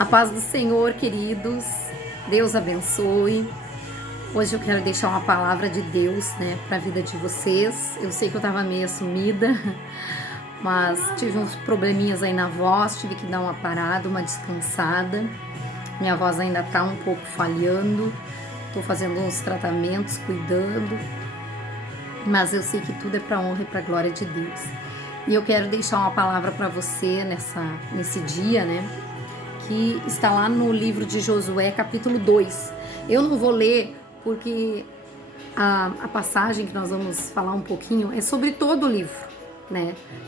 A paz do Senhor, queridos. Deus abençoe. Hoje eu quero deixar uma palavra de Deus, para a vida de vocês. Eu sei que eu estava meio sumida, mas tive uns probleminhas aí na voz, tive que dar uma parada, uma descansada. Minha voz ainda está um pouco falhando. Estou fazendo uns tratamentos, cuidando. Mas eu sei que tudo é para a honra e para a glória de Deus. E eu quero deixar uma palavra para você nesse dia, que está lá no livro de Josué, capítulo 2. Eu não vou ler porque a passagem que nós vamos falar um pouquinho é sobre todo o livro,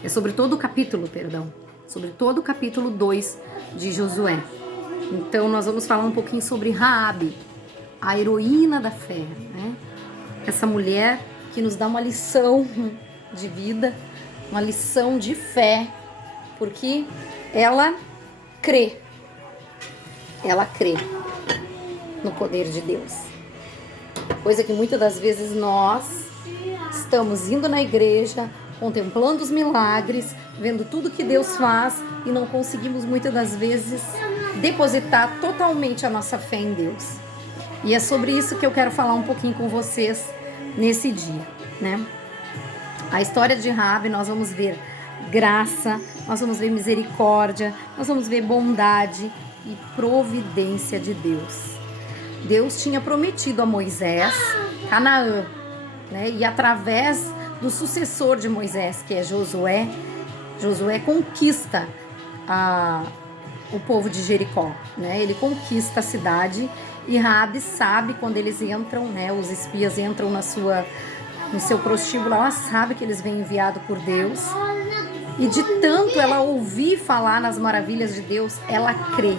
É sobre todo o capítulo, sobre todo o capítulo 2 de Josué. Então nós vamos falar um pouquinho sobre Raabe, a heroína da fé, Essa mulher que nos dá uma lição de vida, uma lição de fé, porque ela crê no poder de Deus. Coisa que muitas das vezes nós estamos indo na igreja, contemplando os milagres, vendo tudo que Deus faz e não conseguimos muitas das vezes depositar totalmente a nossa fé em Deus. E é sobre isso que eu quero falar um pouquinho com vocês nesse dia, A história de Raabe, nós vamos ver graça, nós vamos ver misericórdia, nós vamos ver bondade e providência de Deus. Deus tinha prometido a Moisés Canaã, E através do sucessor de Moisés, que é Josué conquista o povo de Jericó, Ele conquista a cidade e Raabe sabe quando eles entram, os espias entram no seu prostíbulo, ela sabe que eles vêm enviados por Deus. E de tanto ela ouvir falar nas maravilhas de Deus, ela crê.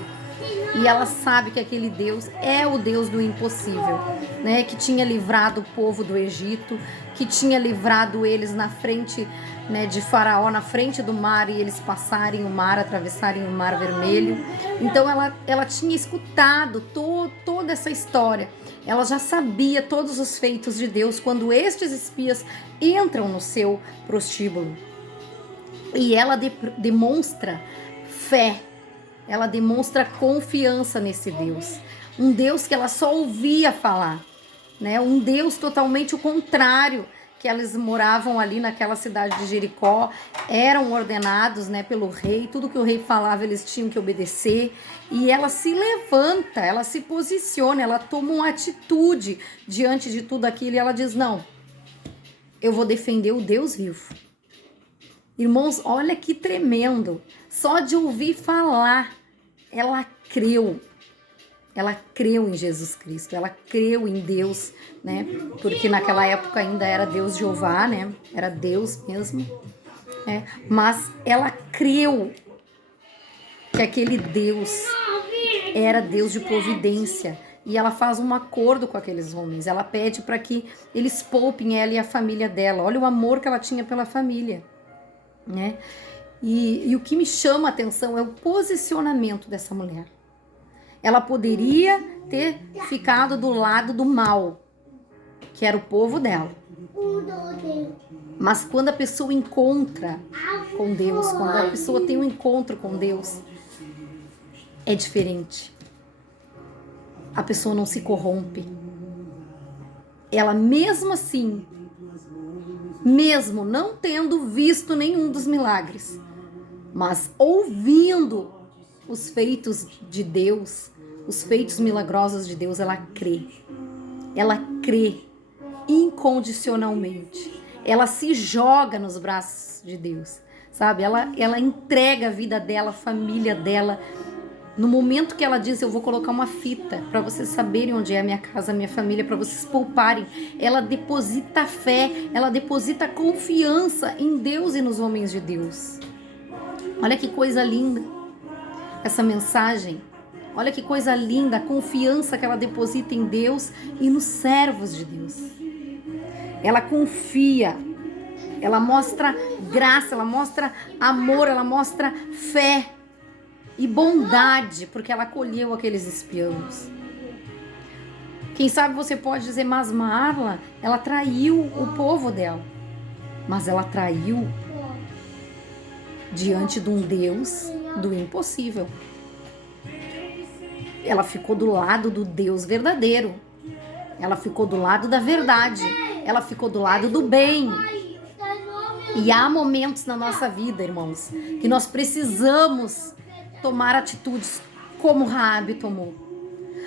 E ela sabe que aquele Deus é o Deus do impossível, Que tinha livrado o povo do Egito, que tinha livrado eles na frente, de Faraó, na frente do mar, e eles passarem o mar, atravessarem o mar vermelho. Então ela tinha escutado toda essa história. Ela já sabia todos os feitos de Deus quando estes espias entram no seu prostíbulo. E ela demonstra fé, ela demonstra confiança nesse Deus. Um Deus que ela só ouvia falar, Um Deus totalmente o contrário, que eles moravam ali naquela cidade de Jericó, eram ordenados, pelo rei, tudo que o rei falava eles tinham que obedecer. E ela se levanta, ela se posiciona, ela toma uma atitude diante de tudo aquilo e ela diz: não, eu vou defender o Deus vivo. Irmãos, olha que tremendo. Só de ouvir falar, ela creu. Ela creu em Jesus Cristo, ela creu em Deus, Porque naquela época ainda era Deus Jeová, Era Deus mesmo, Mas ela creu que aquele Deus era Deus de providência. E ela faz um acordo com aqueles homens. Ela pede para que eles poupem ela e a família dela. Olha o amor que ela tinha pela família. E o que me chama a atenção é o posicionamento dessa mulher. Ela poderia ter ficado do lado do mal, que era o povo dela. Mas quando a pessoa encontra com Deus, quando a pessoa tem um encontro com Deus, é diferente. A pessoa não se corrompe. Ela mesmo assim, mesmo não tendo visto nenhum dos milagres, mas ouvindo os feitos de Deus, os feitos milagrosos de Deus, ela crê. Ela crê incondicionalmente. Ela se joga nos braços de Deus, sabe? Ela entrega a vida dela, a família dela. No momento que ela diz: eu vou colocar uma fita para vocês saberem onde é a minha casa, a minha família, para vocês pouparem, ela deposita fé, ela deposita confiança em Deus e nos homens de Deus. Olha que coisa linda essa mensagem. Olha que coisa linda a confiança que ela deposita em Deus e nos servos de Deus. Ela confia, ela mostra graça, ela mostra amor, ela mostra fé e bondade, porque ela acolheu aqueles espiãos. Quem sabe você pode dizer: mas Marla, ela traiu o povo dela. Mas ela traiu diante de um Deus do impossível. ela ficou do lado do Deus verdadeiro. Ela ficou do lado da verdade. Ela ficou do lado do bem. E há momentos na nossa vida, irmãos, que nós precisamos tomar atitudes como Raabe tomou.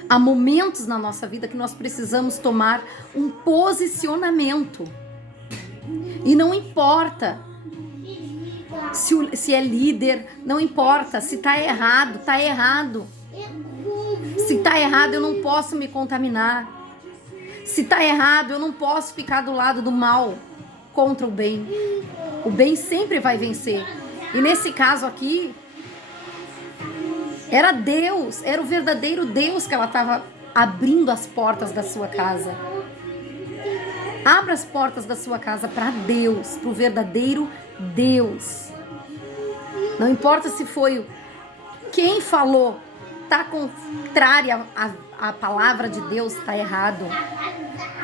Há momentos na nossa vida que nós precisamos tomar um posicionamento. E não importa se é líder, não importa. Se tá errado, tá errado. Se tá errado, eu não posso me contaminar. Se tá errado, eu não posso ficar do lado do mal contra o bem. O bem sempre vai vencer. E nesse caso aqui, era Deus, era o verdadeiro Deus que ela estava abrindo as portas da sua casa. Abra as portas da sua casa para Deus, para o verdadeiro Deus. Não importa se foi quem falou, tá contrária à palavra de Deus, tá errado.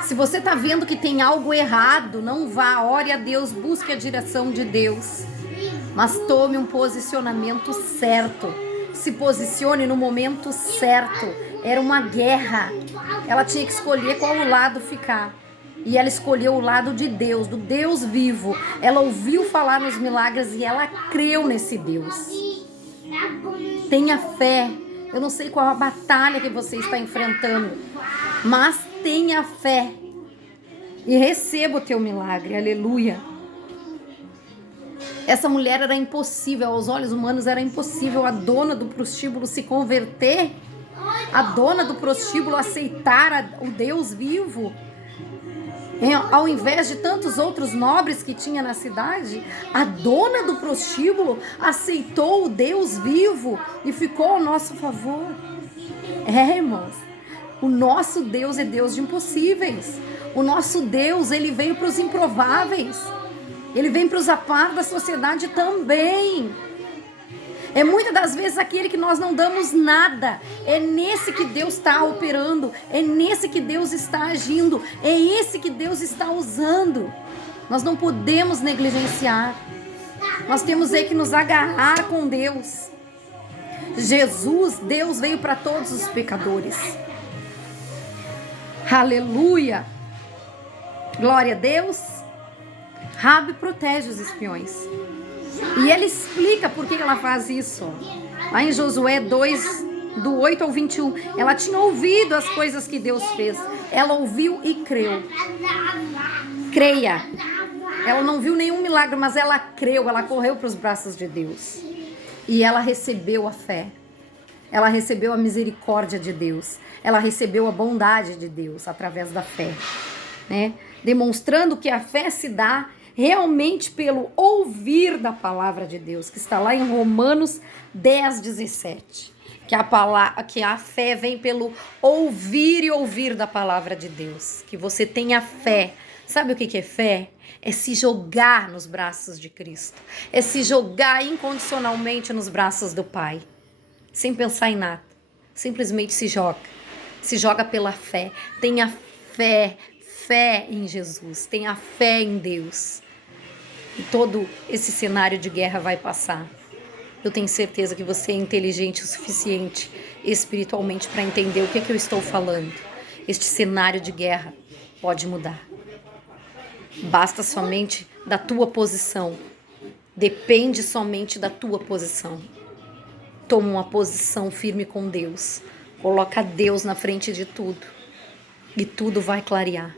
Se você tá vendo que tem algo errado, não vá, ore a Deus, busque a direção de Deus. Mas tome um posicionamento certo. Se posicione no momento certo. Era uma guerra. Ela tinha que escolher qual lado ficar. E ela escolheu o lado de Deus, do Deus vivo. Ela ouviu falar nos milagres e ela creu nesse Deus. Tenha fé. Eu não sei qual a batalha que você está enfrentando, mas tenha fé e receba o teu milagre. Aleluia. Essa mulher era impossível, aos olhos humanos era impossível a dona do prostíbulo se converter, a dona do prostíbulo aceitar o Deus vivo. Ao invés de tantos outros nobres que tinha na cidade, a dona do prostíbulo aceitou o Deus vivo e ficou ao nosso favor. Irmãos, o nosso Deus é Deus de impossíveis. O nosso Deus, ele veio para os improváveis. Ele vem para os à par da sociedade também. É muitas das vezes aquele que nós não damos nada. É nesse que Deus está operando. É nesse que Deus está agindo. É esse que Deus está usando. Nós não podemos negligenciar. Nós temos que nos agarrar com Deus. Jesus, Deus veio para todos os pecadores. Aleluia. Glória a Deus. Raabe protege os espiões. E ela explica por que ela faz isso. Lá em Josué 2, do 8 ao 21. Ela tinha ouvido as coisas que Deus fez. Ela ouviu e creu. Creia. Ela não viu nenhum milagre, mas ela creu. Ela correu para os braços de Deus. E ela recebeu a fé. Ela recebeu a misericórdia de Deus. Ela recebeu a bondade de Deus através da fé. Né? Demonstrando que a fé se dá realmente pelo ouvir da palavra de Deus, que está lá em Romanos 10, 17. Que a fé vem pelo ouvir e ouvir da palavra de Deus. Que você tenha fé. Sabe o que é fé? É se jogar nos braços de Cristo. É se jogar incondicionalmente nos braços do Pai. Sem pensar em nada. Simplesmente se joga. Se joga pela fé. Tenha fé. Fé em Jesus. Tenha fé em Deus. E todo esse cenário de guerra vai passar. Eu tenho certeza que você é inteligente o suficiente espiritualmente para entender o que é que eu estou falando. Este cenário de guerra pode mudar. Basta somente da tua posição. Depende somente da tua posição. Toma uma posição firme com Deus. Coloca Deus na frente de tudo. E tudo vai clarear.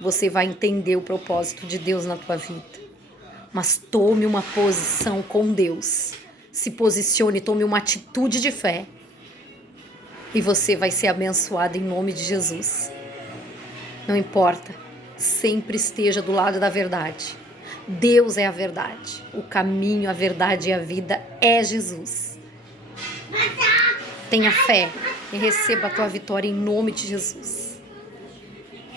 Você vai entender o propósito de Deus na tua vida. Mas tome uma posição com Deus. Se posicione, tome uma atitude de fé. E você vai ser abençoado em nome de Jesus. Não importa. Sempre esteja do lado da verdade. Deus é a verdade. O caminho, a verdade e a vida é Jesus. Tenha fé e receba a tua vitória em nome de Jesus.